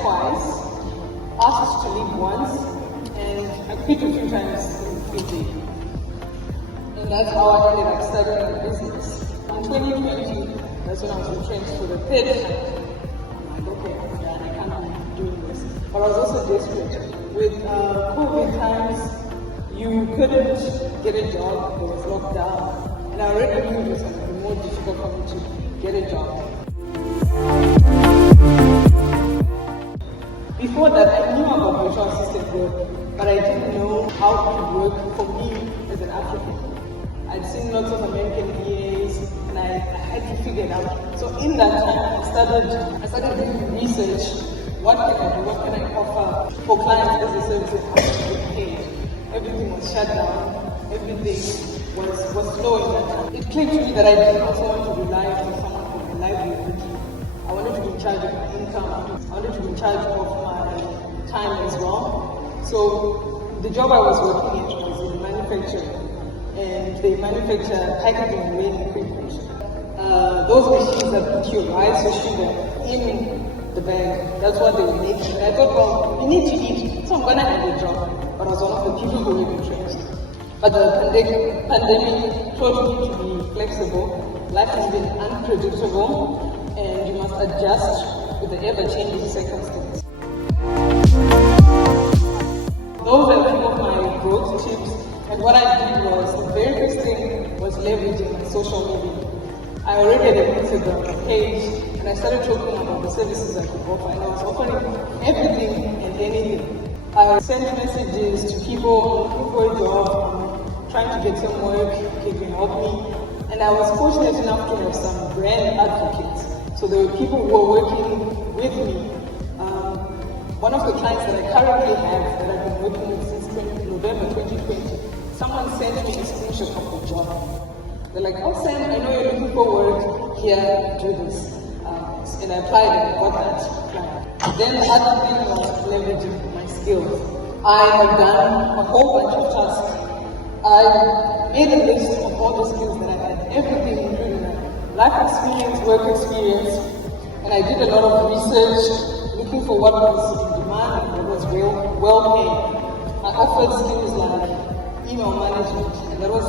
twice, asked to leave once, and I quit a few times in 3 days. And that's how I ended up starting a business. In 2020, that's when I was retrenched for the third time. I'm like, okay, I'm done, I can't be doing this. But I was also desperate. With COVID times, you couldn't get a job, it was locked down. And I already knew it was going to be more difficult for me to get a job. Before that, I knew about virtual assistant work, but I didn't know how it would work for me as an African. I'd seen lots of American VAs, and I had to figure it out. So in that time, I started doing research. What can I do? What can I offer for clients as a service that I was getting paid? Everything was shut down. Everything was slow in that time. It clicked to me that I didn't also want to rely on someone for my livelihood. I wanted to be in charge of my income. I wanted to be in charge of my time as well. So the job I was working at was in manufacturing, and they manufacture packaging and weighing equipment. Those machines that put your rice or sugar in the bag, that's what they were making. And I thought, well, you need to eat, so I'm gonna have a job. But I was one of the people who were entrenched. But the pandemic taught me to be flexible. Life has been unpredictable, and you must adjust with the ever-changing circumstances. Those are some of my growth tips, and what I did was, the very first thing was leveraging my social media. I already had an Instagram page, and I started talking about the services I could offer, and I was offering everything and anything. I sent messages to people looking for a job, trying to get some work, if you can help me. And I was fortunate enough to have some brand advocates. So there were people who were working with me. One of the clients that I currently have, that I've been working with since November 2020, someone sent me a screenshot of the job. They're like, oh Sam, I know you're looking for work, here, do this. And I applied and I got that client. Then the other thing was leveraging my skills. I have done a whole bunch of tasks. I made a list of all the skills that I had, everything including life experience, work experience, and I did a lot of research, looking for what was in demand and what was well paid. I offered skills like email management, and that was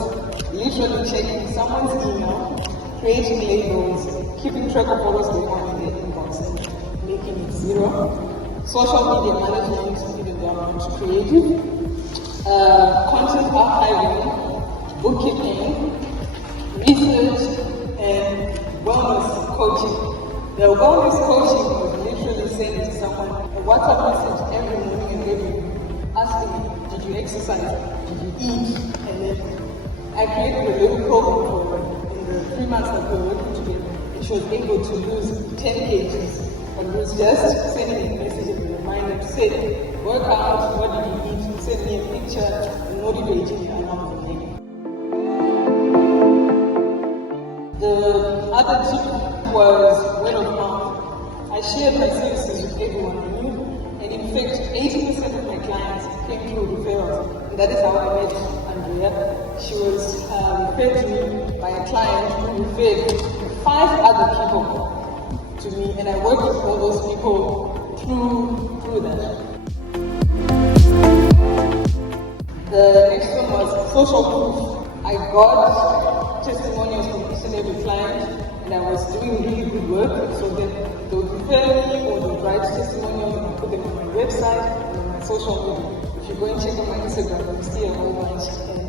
literally checking someone's email, creating labels, keeping track of what was going on in their inbox and making it zero. Social media management, even though I'm not creative. Content archiving, bookkeeping, research, and wellness coaching. The wellness coaching was literally sending to someone a WhatsApp message every morning and every asking me, did you exercise? Did you eat? And then I created a little program for her in the 3 months that we were working together, and she was able to lose 10 kgs. And it was just sending me a message and a reminder to say, work out, what did you eat? Send me a picture and motivating me along the way. The other tip was word of mouth. I shared my services with everyone I knew, and in fact, 80% of my clients came through referrals. And that is how I met Andrea. She was referred to me by a client who referred 5 other people to me, and I worked with all those people through that. The next one was social proof. I got testimonials from each and every client, and I was doing really good work. So then they would refer me, or they would write testimonials, and I put them on my website and on my social media. If you go and check on my Instagram, you see a whole bunch, and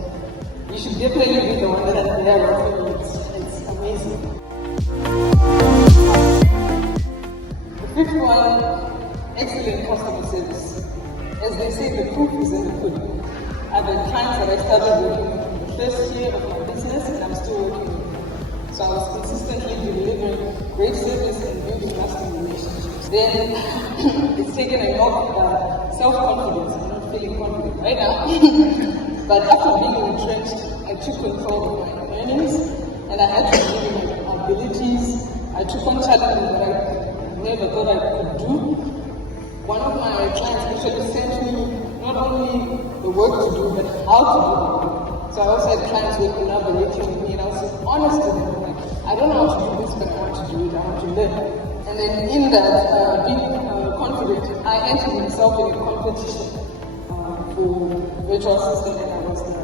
you should definitely be the one that I'm there with. It's amazing. The 5th one, excellent customer service. As they say, the proof is in the pudding. I've had clients that I started working with in the first year of my business, and I'm still working with them. So I was consistently delivering great service and building lasting relationships. Then it's taken a lot of self-confidence. I'm not feeling confident right now. But after being entrenched, I took control of my earnings, and I had to believe in my abilities. I took on challenges that I never thought I could do. One of my clients actually sent me not only the work to do, but how to do the work. So I also had clients who were collaborating with me, and I was honest with them, like, I don't know how to do this, but I want to do it, I want to learn. And then in that, being confident I entered myself in a competition for virtual assistant, and I was the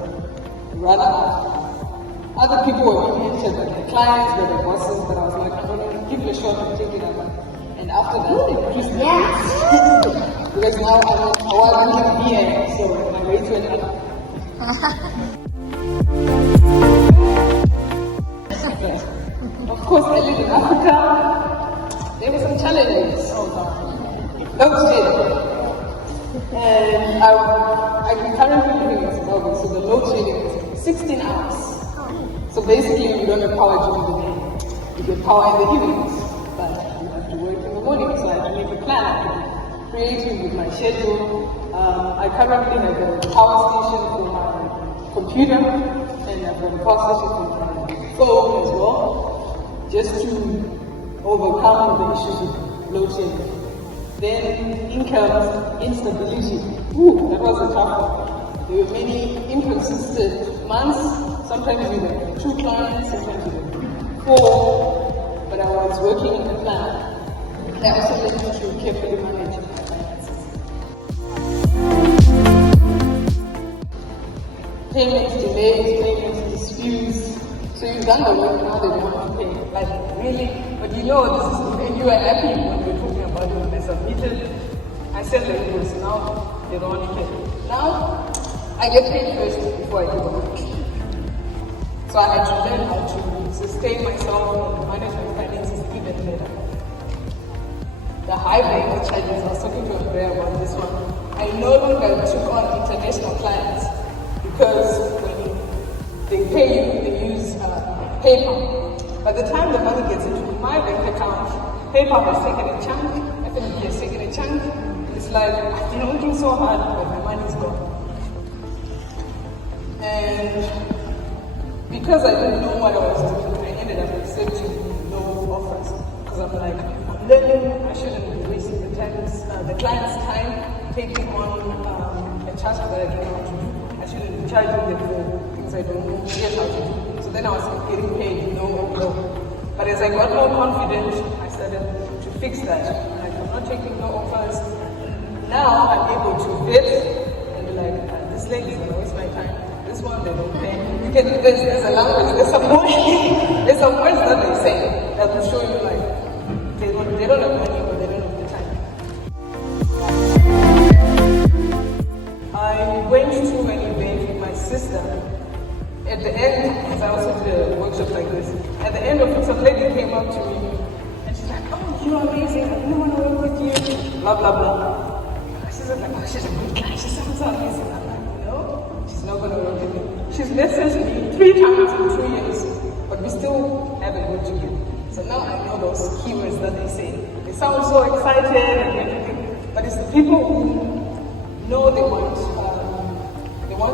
runner-up. Other people were being entered, like the clients, the bosses, but I was like, I'm going to give it a shot and take it up. And after that, they increased the rates. Because now I'm a award-winning BA, so my rates went up. Of course, I live in Africa. There were some challenges. Load shedding. And I'm currently living in Zimbabwe, so the load shedding is 16 hours. So basically, you don't have power during the day. You get power in the evenings, but you have to work in the morning. So I have to make a plan. I have to be creative with my schedule. I currently have a power station for my computer, and I've got a power station for my phone as well, just to overcome the issues with load shedding. Then income instability. Ooh, that was a tough one. There were many inconsistent months. Sometimes we had 2 clients, sometimes we had 4, but I was working in the plan. That also led me to carefully manage my finances. Payments delays, payments disputes. So you've done the work, now they don't want to pay. Like, really? But you know, this is, and you were happy when we were talking about it when I submitted. I said the invoice, now they don't want to pay. Now, I get paid first before I do the work. So I had to learn how to sustain myself and manage my finances even better. The high bank charges, I was talking to Andrea about this one. I no longer took on international clients because when they pay you, they use PayPal. By the time the money gets into my bank account, PayPal has taken a chunk, FNB has taken a chunk. It's like, I've been working so hard, but my money's gone. And because I didn't know what I was doing, I ended up accepting no offers. Because I'm like, I'm learning, I shouldn't be wasting the client's time taking on a task that I don't know how to do. I shouldn't be charging them for things I don't know yet how to do. So then I was getting paid, no. But as I got more confident, I started to fix that. Like, I'm not taking no offers. Now I'm able to vet and be like, this lady's gonna waste my time. This one they don't pay. There's a language, there's some words that they say that will show you like they don't have money or they don't have the time. I went to an event with my sister. At the end, because I also did a workshop like this, at the end of it, some lady came up to me and she's like, oh, you're amazing, I really want to work with you, blah, blah, blah. My sister's like, oh, she's a good guy, she sounds amazing. I'm like, no, she's not going to work with me. She's messaged me 3 times in 2 years, but we still haven't worked together. So now I know those keywords that they say. They sound so excited and everything, but it's the people who know they want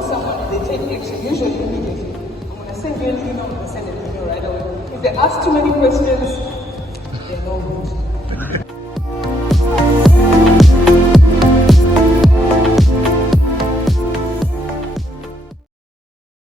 someone, they take action, usually immediately. I'm going to send you an email, I'm going to send an email right away. If they ask too many questions, they're no good.